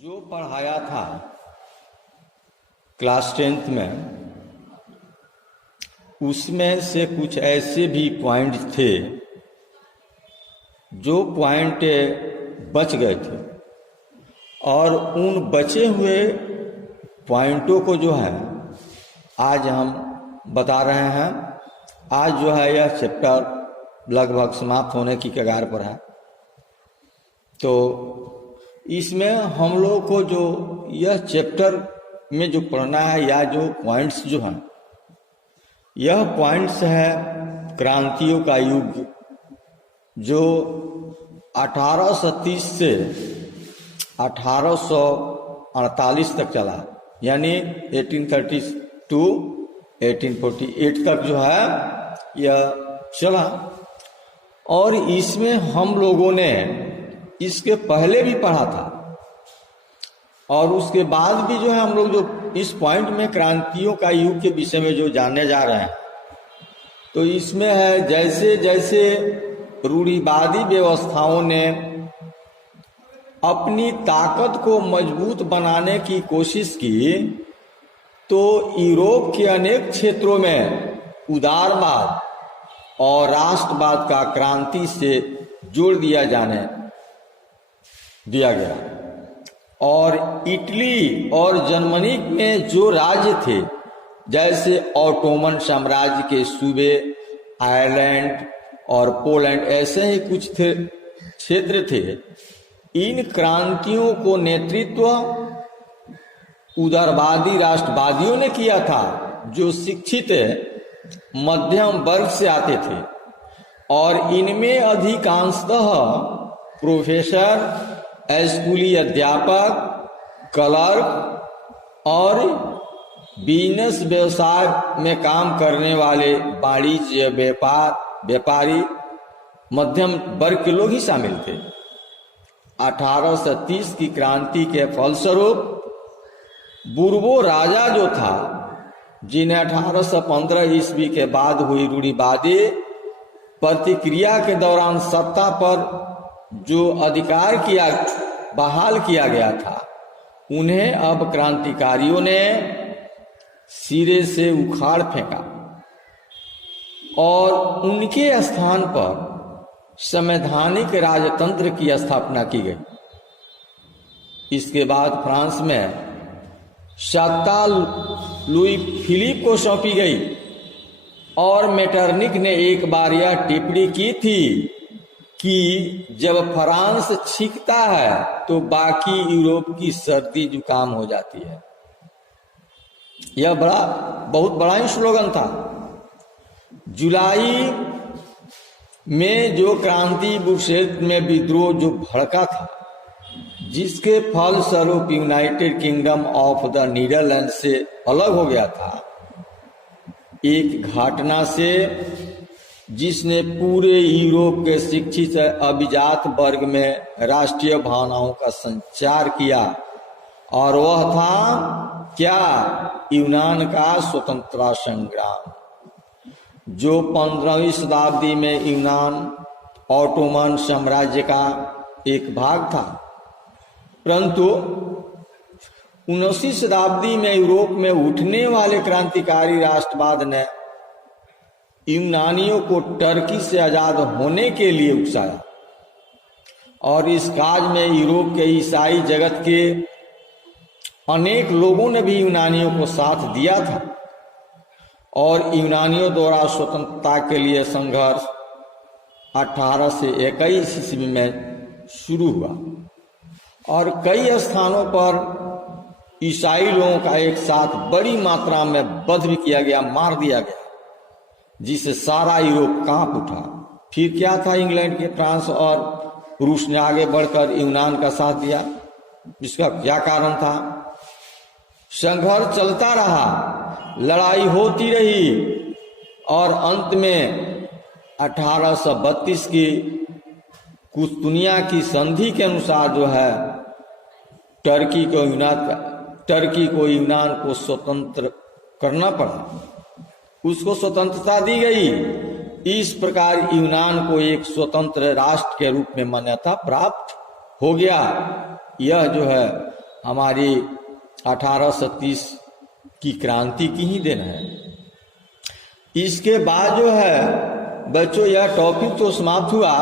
जो पढ़ाया था क्लास 10th में, उसमें से कुछ ऐसे भी पॉइंट थे जो पॉइंट बच गए थे, और उन बचे हुए पॉइंटों को जो है आज हम बता रहे हैं। आज जो है यह चैप्टर लगभग समाप्त होने की कगार पर है, तो इसमें हम लोग को जो यह चैप्टर में जो पढ़ना है या जो पॉइंट्स जो हैं, यह पॉइंट्स है क्रांतियों का युग जो 1830 से 1848 तक चला, यानी 1830 टू 1848 तक जो है यह चला। और इसमें हम लोगों ने इसके पहले भी पढ़ा था और उसके बाद भी जो है हम लोग जो इस पॉइंट में क्रांतियों का युग के विषय में जो जानने जा रहे हैं, तो इसमें है जैसे जैसे रूढ़िवादी व्यवस्थाओं ने अपनी ताकत को मजबूत बनाने की कोशिश की, तो यूरोप के अनेक क्षेत्रों में उदारवाद और राष्ट्रवाद का क्रांति से जोड़ दिया गया। और इटली और जर्मनी में जो राज्य थे, जैसे ऑटोमन साम्राज्य के सूबे, आयरलैंड और पोलैंड, ऐसे ही कुछ क्षेत्र थे। इन क्रांतियों को नेतृत्व उदारवादी राष्ट्रवादियों ने किया था, जो शिक्षित मध्यम वर्ग से आते थे, और इनमें अधिकांशतः प्रोफेसर, स्कूली अध्यापक, क्लर्क और बिजनेस व्यवसाय में काम करने वाले वाणिज्य व्यापारी मध्यम वर्ग के लोग ही शामिल थे। 1830 की क्रांति के फलस्वरूप बुर्बो राजा जो था, जिन्हें 1815 ईस्वी के बाद हुई रूढ़िवादी प्रतिक्रिया के दौरान सत्ता पर जो अधिकार बहाल किया गया था, उन्हें अब क्रांतिकारियों ने सिरे से उखाड़ फेंका और उनके स्थान पर संवैधानिक राजतंत्र की स्थापना की गई। इसके बाद फ्रांस में सत्ता लुई फिलिप को सौंपी गई, और मेटरनिक ने एक बार यह टिप्पणी की थी कि जब फ्रांस छींकता है तो बाकी यूरोप की सर्दी जुकाम हो जाती है। यह बहुत बड़ा ही स्लोगन था। जुलाई में जो क्रांति बुरशेट में विद्रोह जो भड़का था, जिसके फलस्वरूप United Kingdom of the Netherlands से अलग हो गया था, एक घटना से जिसने पूरे यूरोप के शिक्षित अभिजात वर्ग में राष्ट्रीय भावनाओं का संचार किया, और वह था क्या? यूनान का स्वतंत्रता संग्राम, जो 15वीं शताब्दी में यूनान ऑटोमन साम्राज्य का एक भाग था, परंतु 19वीं शताब्दी में यूरोप में उठने वाले क्रांतिकारी राष्ट्रवाद ने यूनानियों को टर्की से आजाद होने के लिए उकसाया, और इस काज में यूरोप के ईसाई जगत के अनेक लोगों ने भी यूनानियों को साथ दिया था, और यूनानियों द्वारा स्वतंत्रता के लिए संघर्ष 1821 ईस्वी में शुरू हुआ, और कई स्थानों पर ईसाई लोगों का एक साथ बड़ी मात्रा में वध भी किया गया, मार दिया गया, जिससे सारा यूरोप कांप उठा। फिर क्या था? इंग्लैंड के फ्रांस और रूस ने आगे बढ़कर यूनान का साथ दिया। इसका क्या कारण था? संघर्ष चलता रहा, लड़ाई होती रही, और अंत में 1832 की कुस्तुनिया की संधि के अनुसार जो है टर्की को यूनान को स्वतंत्र करना पड़ा, उसको स्वतंत्रता दी गई। इस प्रकार यूनान को एक स्वतंत्र राष्ट्र के रूप में मान्यता प्राप्त हो गया। यह जो है हमारी 1830 की क्रांति की ही देन है। इसके बाद जो है बच्चों, यह टॉपिक तो समाप्त हुआ।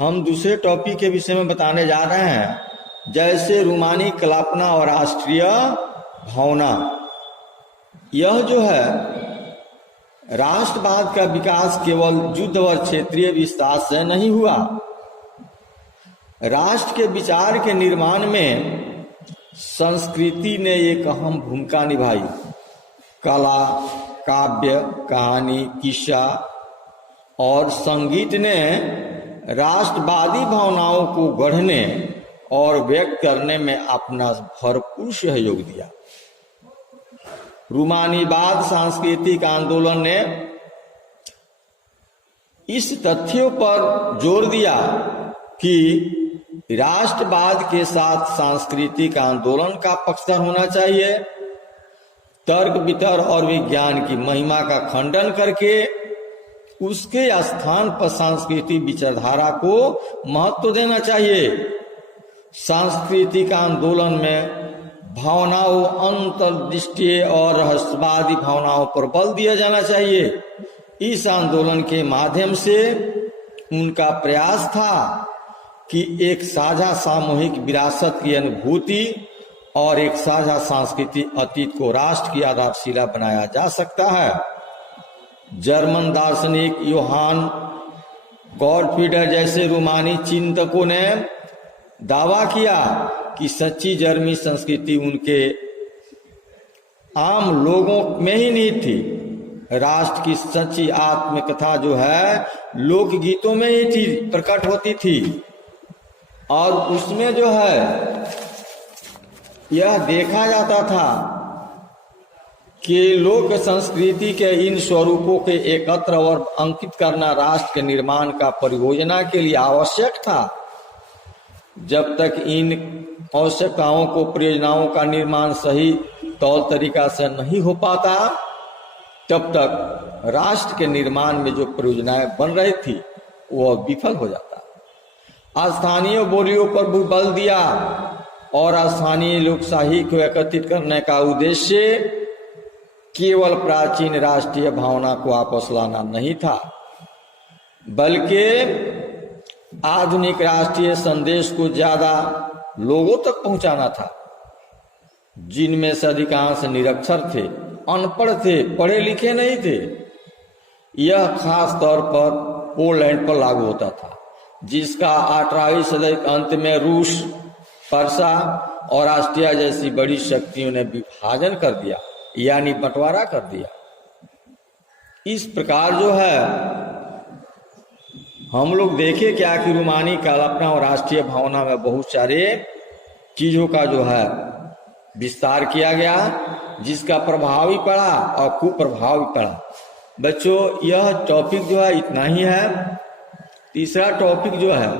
हम दूसरे टॉपिक के विषय में बताने जा रहे हैं, जैसे रूमानी कल्पना और राष्ट्रीय भावना। यह जो है राष्ट्रवाद का विकास केवल युद्ध और क्षेत्रीय विस्तार से नहीं हुआ। राष्ट्र के विचार के निर्माण में संस्कृति ने एक अहम भूमिका निभाई। कला, काव्य, कहानी, किस्सा और संगीत ने राष्ट्रवादी भावनाओं को गढ़ने और व्यक्त करने में अपना भरपूर सहयोग दिया। रूमानीवाद सांस्कृतिक आंदोलन ने इस तथ्यों पर जोर दिया कि राष्ट्रवाद के साथ सांस्कृतिक आंदोलन का पक्षधर होना चाहिए। तर्क वितर्क और विज्ञान की महिमा का खंडन करके उसके स्थान पर सांस्कृतिक विचारधारा को महत्व देना चाहिए। सांस्कृतिक आंदोलन में भावनाओं, अंतर्दृष्टि और रहस्यवादी भावनाओं पर बल दिया जाना चाहिए। इस आंदोलन के माध्यम से उनका प्रयास था कि एक साझा सामूहिक विरासत की अनुभूति और एक साझा सांस्कृतिक अतीत को राष्ट्र की आधारशिला बनाया जा सकता है। जर्मन दार्शनिक योहान गॉडफ्रीडर जैसे रूमानी चिंतकों ने दावा किया कि सच्ची जर्मनी संस्कृति उनके आम लोगों में ही नहीं थी। राष्ट्र की सच्ची आत्मकथा जो है लोकगीतों में ही थी, प्रकट होती थी। और उसमें जो है यह देखा जाता था कि लोक संस्कृति के इन स्वरूपों के एकत्र और अंकित करना राष्ट्र के निर्माण का परियोजना के लिए आवश्यक था। जब तक इन आवश्यकताओं को, परियोजनाओं का निर्माण सही तौर तरीका से नहीं हो पाता, तब तक राष्ट्र के निर्माण में जो परियोजनाएं बन रही थी वह विफल हो जाता। स्थानीय बोलियों पर भी बल दिया और स्थानीय लोक साहित्य को एकत्रित करने का उद्देश्य केवल प्राचीन राष्ट्रीय भावना को वापस लाना नहीं था, बल्कि आधुनिक राष्ट्रीय संदेश को ज्यादा लोगों तक पहुंचाना था, जिनमें से अधिकांश निरक्षर थे, अनपढ़ थे, पढ़े लिखे नहीं थे। यह खास तौर पर पोलैंड पर लागू होता था, जिसका 18वीं सदी के अंत में रूस, पर्सा और ऑस्ट्रिया जैसी बड़ी शक्तियों ने विभाजन कर दिया, यानी बंटवारा कर दिया। इस प्रकार जो है हम लोग देखे क्या कि रूमानी कल्पना और राष्ट्रीय भावना में बहुत सारे चीजों का जो है विस्तार किया गया, जिसका प्रभाव भी पड़ा और कुप्रभाव भी पड़ा। बच्चों, यह टॉपिक जो है इतना ही है। तीसरा टॉपिक जो है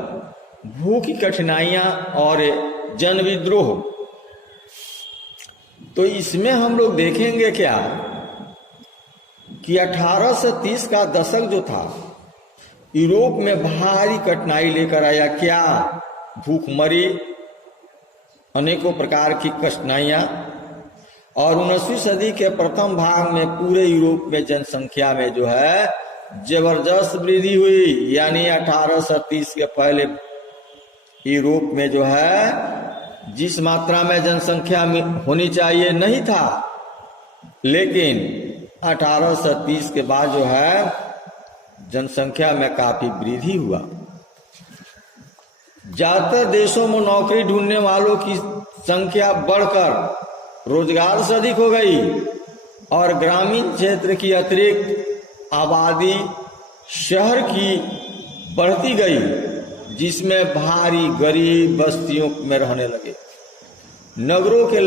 भू की कठिनाइयां और जन विद्रोह। तो इसमें हम लोग देखेंगे क्या कि 1830 का दशक जो था यूरोप में भारी कठिनाई लेकर आया। क्या? भूखमरी, अनेकों प्रकार की कठिनाइयां। और 19वीं सदी के प्रथम भाग में पूरे यूरोप में जनसंख्या में जो है जबरदस्त वृद्धि हुई, यानी 1830 के पहले यूरोप में जो है जिस मात्रा में जनसंख्या में होनी चाहिए नहीं था, लेकिन 1830 के बाद जो है जनसंख्या में काफी वृद्धि हुआ। ज्यादातर देशों में नौकरी ढूंढने वालों की संख्या बढ़कर रोजगार से अधिक हो गई और ग्रामीण क्षेत्र की अतिरिक्त आबादी शहर की बढ़ती गई, जिसमें भारी गरीब बस्तियों में रहने लगे। नगरों के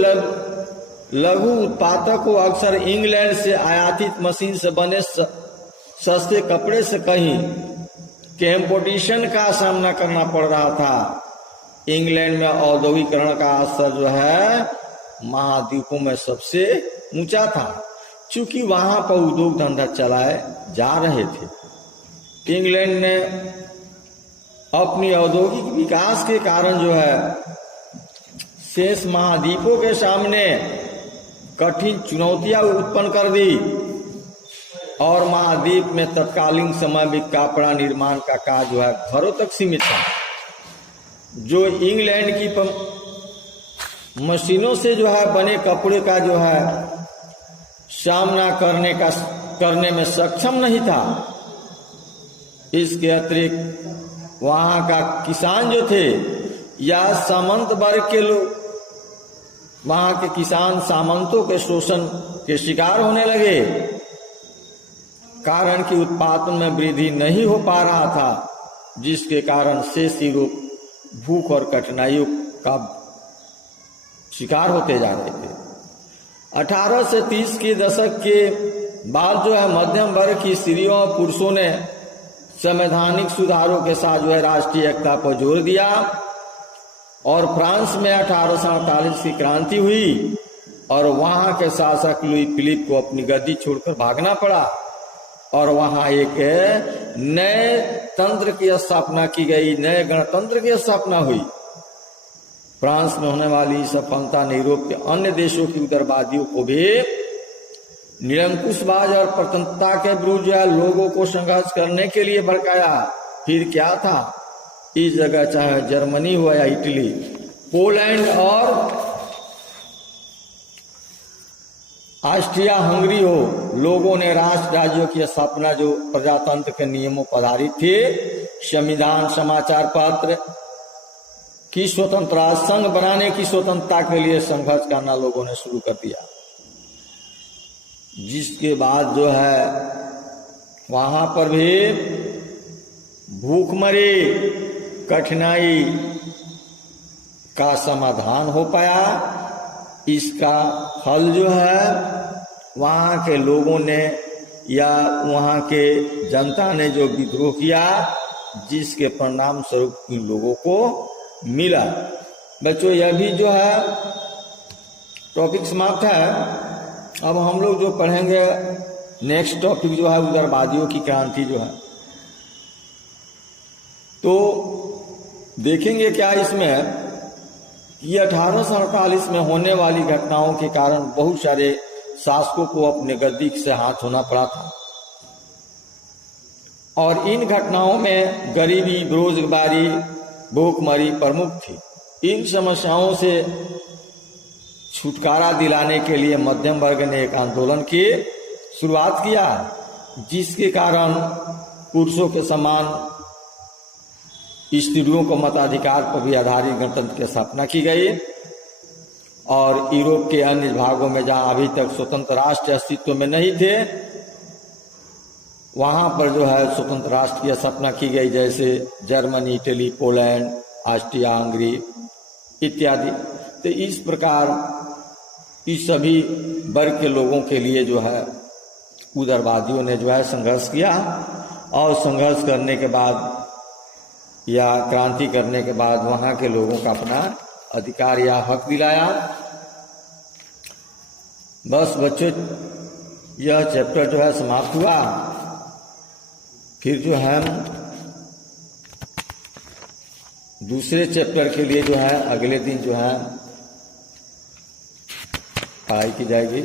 लघु उत्पादकों को अक्सर इंग्लैंड से आयातित मशीन से बने सस्ते कपड़े से कहीं कंपटीशन का सामना करना पड़ रहा था। इंग्लैंड में औद्योगिकरण का असर जो है महाद्वीपों में सबसे ऊंचा था, चूंकि वहां पर उद्योग धंधा चलाए जा रहे थे। इंग्लैंड ने अपनी औद्योगिक विकास के कारण जो है शेष महाद्वीपों के सामने कठिन चुनौतियां उत्पन्न कर दी और महाद्वीप में तत्कालीन समय में कपड़ा निर्माण का कार्य जो है घरों तक सीमित था। जो इंग्लैंड की मशीनों से जो है बने कपड़े का जो है सामना करने में सक्षम नहीं था। इसके अतिरिक्त वहां का किसान जो थे या सामंत वर्ग के लोग, वहां के किसान सामंतों के शोषण के शिकार होने लगे, कारण कि उत्पादन में वृद्धि नहीं हो पा रहा था, जिसके कारण शेष यूरोप भूख और कठिनाइयों का शिकार होते जा रहे थे। 18 से 30 के दशक के बाद जो है मध्यम वर्ग की स्त्रियों और पुरुषों ने संवैधानिक सुधारों के साथ जो है राष्ट्रीय एकता पर जोर दिया और फ्रांस में 1848 की क्रांति हुई और वहां के शासक लुई फिलिप को अपनी गद्दी छोड़कर भागना पड़ा और वहां एक नए तंत्र की स्थापना की गई, नए गणतंत्र की स्थापना हुई। फ्रांस में होने वाली सफलता ने यूरोप के अन्य देशों की उदारवादियों को भी निरंकुशवाद और प्रतंत्रता के विरुद्ध जो है लोगों को संघर्ष करने के लिए भड़काया। फिर क्या था, इस जगह चाहे जर्मनी हो या इटली, पोलैंड और ऑस्ट्रिया हंगरी हो, लोगों ने राष्ट्र राज्यों की स्थापना जो प्रजातंत्र के नियमों पर आधारित थे, संविधान, समाचार पत्र की स्वतंत्रता, संघ बनाने की स्वतंत्रता के लिए संघर्ष करना लोगों ने शुरू कर दिया। जिसके बाद जो है वहां पर भी भूखमरी, कठिनाई का समाधान हो पाया। इसका हल जो है वहां के लोगों ने या वहां के जनता ने जो विद्रोह किया, जिसके परिणाम स्वरूप इन लोगों को मिला। बच्चों, यह भी जो है टॉपिक समाप्त है। अब हम लोग जो पढ़ेंगे नेक्स्ट टॉपिक जो है उदारवादियों की क्रांति जो है, तो देखेंगे क्या इसमें कि 1848 में होने वाली घटनाओं के कारण बहुत सारे शासकों को अपने गद्दी से हाथ धोना पड़ा था और इन घटनाओं में गरीबी, बेरोजगारी, भूखमरी प्रमुख थी। इन समस्याओं से छुटकारा दिलाने के लिए मध्यम वर्ग ने एक आंदोलन की शुरुआत किया, जिसके कारण पुरुषों के समान स्त्रियों को मताधिकार पर भी आधारित गणतंत्र की स्थापना की गई और यूरोप के अन्य भागों में जहां अभी तक स्वतंत्र राष्ट्र अस्तित्व में नहीं थे, वहां पर जो है स्वतंत्र राष्ट्र की स्थापना की गई, जैसे Germany, Italy, Poland, Austria Hungary इत्यादि। तो इस प्रकार इस सभी वर्ग के लोगों के लिए जो है उदारवादियों ने जो है संघर्ष किया और संघर्ष करने के बाद या क्रांति करने के बाद वहां के लोगों का अपना अधिकार या हक दिलाया। बस बच्चों, यह चैप्टर जो है समाप्त हुआ। फिर जो है दूसरे चैप्टर के लिए जो है अगले दिन जो है पढ़ाई की जाएगी।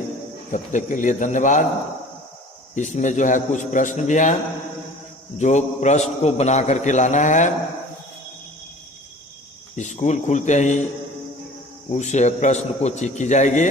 तब तक के लिए धन्यवाद। इसमें जो है कुछ प्रश्न भी हैं, जो प्रश्न को बना करके लाना है। स्कूल खुलते ही उस प्रश्न को चेक की जाएगी।